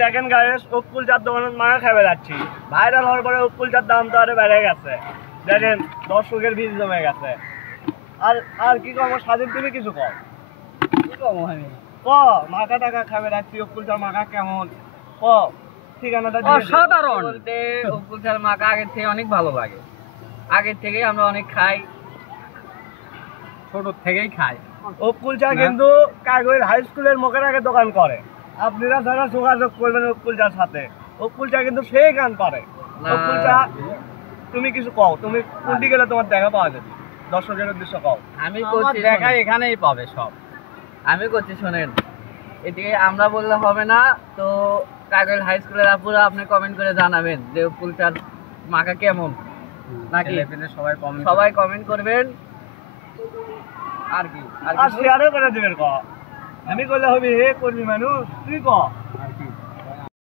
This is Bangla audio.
দেখেন গাইস, উপকূল চার দোকানের মারা খাবে যাচ্ছি। ভাইরাল হওয়ার পরে উপকূল চার দাম তো আরে বেড়ে গেছে। দেখেন দর্শকের ভিড় জমে গেছে। আর কি কম স্বাধীন, তুমি কিছু কম মাখা টাকা খাবে যাচ্ছি। উপকূল চার মাখা কেমন ঠিকানাটা অসাধারণ বলতে উপকূল চার মাখা আগের থেকে অনেক ভালো লাগে। আগের থেকেই আমরা অনেক খাই, ছোট থেকেই খাই। উপকূল চা কিন্তু কাগজ হাই স্কুলের মুখের আগে দোকান করে। আপনারা যারা যোগাযোগ করবেন উপকূল চার সাথে, উপকূল চা কিন্তু সেই গান পারে। উপকূল চা তুমি কিছু কও, তুমি কোনটি গেলে তোমার দেখা পাওয়া যাবে, দর্শকের উদ্দেশ্য কও। আমি করছি দেখা এখানেই পাবে সব। আমি করছি শোনেন, এদিকে আমরা বললে হবে না তো। কাগজ হাই স্কুলের আপুরা আপনি কমেন্ট করে জানাবেন যে উপকূল চার মাখা কেমন, নাকি সবাই কমেন্ট করবেন। আর কি আর শেয়ারও করে দিবেন। আমি করলে হবে হে কর্মী মানুষ, তুই ক